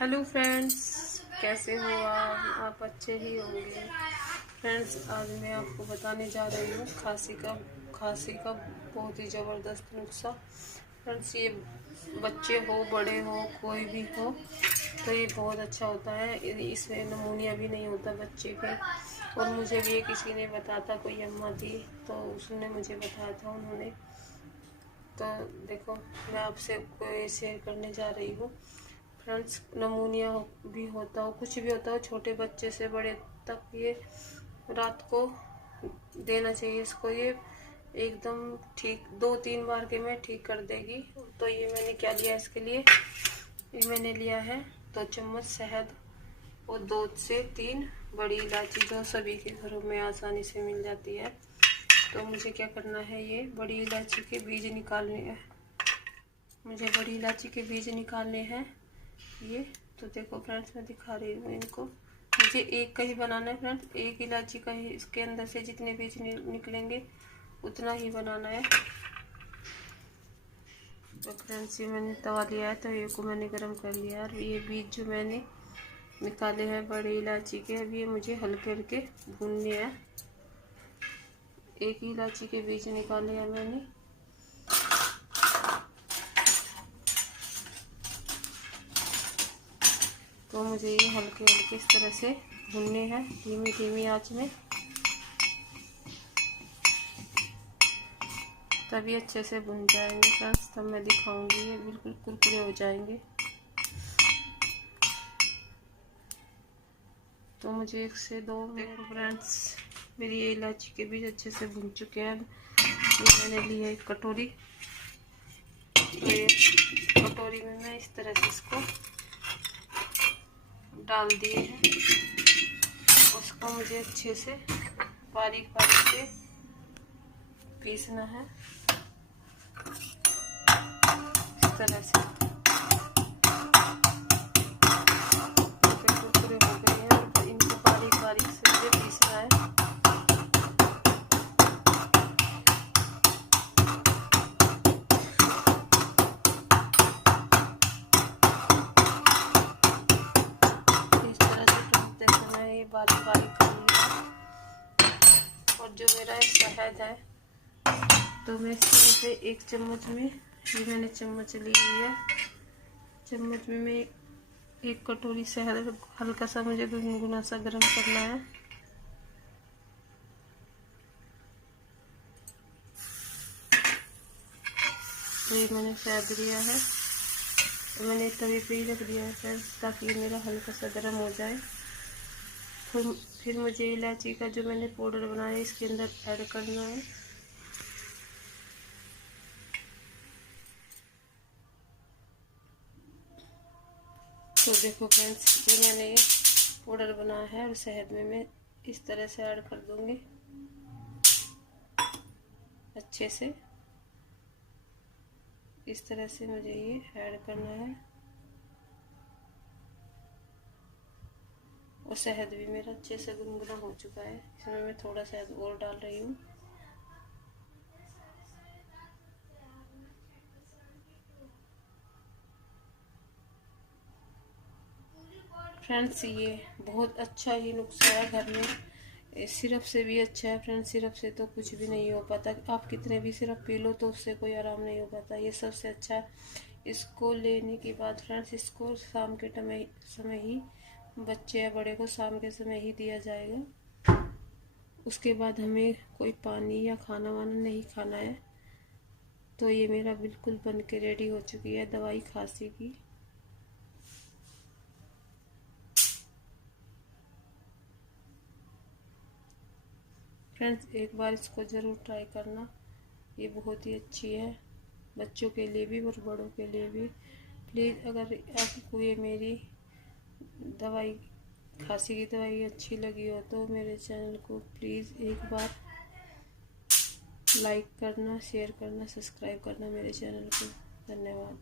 Hello friends, कैसे हो आप अच्छे ही होंगे। फ्रेंड्स, आज मैं आपको बताने जा रही हूँ खांसी का बहुत ही ज़बरदस्त नुस्खा। फ्रेंड्स, ये बच्चे हो बड़े हो कोई भी हो तो ये बहुत अच्छा होता है। इसमें नमूनिया भी नहीं होता बच्चे पे। और मुझे भी किसी ने बताया था, कोई अम्मा थी तो उसने मुझे बताया था उन्होंने। तो देखो, मैं आपसे कोई शेयर करने जा रही हूँ। फ्रेंड्स, नमूनिया भी होता हो, कुछ भी होता हो, छोटे बच्चे से बड़े तक ये रात को देना चाहिए इसको। ये एकदम ठीक 2-3 बार के में ठीक कर देगी। तो ये मैंने क्या लिया इसके लिए, ये मैंने लिया है 2 चम्मच शहद और 2 से 3 बड़ी इलायची, जो सभी के घरों में आसानी से मिल जाती है। तो मुझे क्या करना है, ये बड़ी इलायची के बीज निकालने हैं। मुझे बड़ी इलायची के बीज निकालने हैं ये। तो देखो फ्रेंड्स, मैं दिखा रही हूँ इनको। मुझे एक का ही बनाना है फ्रेंड्स, एक इलायची का ही। इसके अंदर से जितने बीज निकलेंगे उतना ही बनाना है। तो फ्रेंड्स, ये मैंने तवा लिया है, तवे को मैंने गरम कर लिया। और ये बीज जो मैंने निकाले हैं बड़ी इलायची के, अब ये मुझे हल्के हल्के भूनने हैं। एक इलायची के बीज निकाले हैं मैंने। तो मुझे ये हल्के हल्के इस तरह से भूनने हैं, धीमी धीमी आंच में, तभी अच्छे से भुन जाएंगे फ्रेंड्स। तब मैं दिखाऊंगी, ये बिल्कुल कुरकुरे हो जाएंगे। तो मुझे 1 से 2 मिनट। फ्रेंड्स, मेरी ये इलायची के बीज अच्छे से भुन चुके हैं। ये मैंने ली है 1 कटोरी। तो ये कटोरी में मैं इस तरह से इसको डाल दिए हैं। उसको मुझे अच्छे से बारीक बारीक से पीसना है इस तरह से। कुरकुरे हो गए हैं, इनको बारीक बारीक से मुझे पीसना है। इस तरह से पीसते समय ये बारीक बारीक करनी है। और जो मेरा शहद है, तो मैं इसमें से 1 चम्मच में, ये मैंने चम्मच ली हुई है, चम्मच में मैं 1 कटोरी शहद हल्का सा मुझे गुनगुना सा गर्म करना है। तो ये मैंने शहद लिया है, तो मैंने तवे पे ही रख दिया है फ्रेंड्स, ताकि ये मेरा हल्का सा गर्म हो जाए। फिर मुझे इलायची का जो मैंने पाउडर बनाया है इसके अंदर ऐड करना है। तो देखो फ्रेंड्स, जो मैंने ये पाउडर बनाया है और शहद में मैं इस तरह से ऐड कर दूंगी अच्छे से। इस तरह से मुझे ये ऐड करना है। और शहद भी मेरा अच्छे से गुनगुना हो चुका है। इसमें मैं थोड़ा शहद और डाल रही हूँ। फ्रेंड्स, ये बहुत अच्छा ही नुस्खा है, घर में सिरप से भी अच्छा है फ्रेंड्स। सिरप से तो कुछ भी नहीं हो पाता, आप कितने भी सिरप पी लो तो उससे कोई आराम नहीं हो पाता। ये सबसे अच्छा है। इसको लेने के बाद फ्रेंड्स, इसको शाम के समय ही, बच्चे या बड़े को शाम के समय ही दिया जाएगा। उसके बाद हमें कोई पानी या खाना वाना नहीं खाना है। तो ये मेरा बिल्कुल बन के रेडी हो चुकी है दवाई खांसी की। फ्रेंड्स, एक बार इसको ज़रूर ट्राई करना, ये बहुत ही अच्छी है, बच्चों के लिए भी और बड़ों के लिए भी। प्लीज़, अगर आपको ये मेरी दवाई, खांसी की दवाई अच्छी लगी हो तो मेरे चैनल को प्लीज़ एक बार लाइक करना, शेयर करना, सब्सक्राइब करना मेरे चैनल को। धन्यवाद।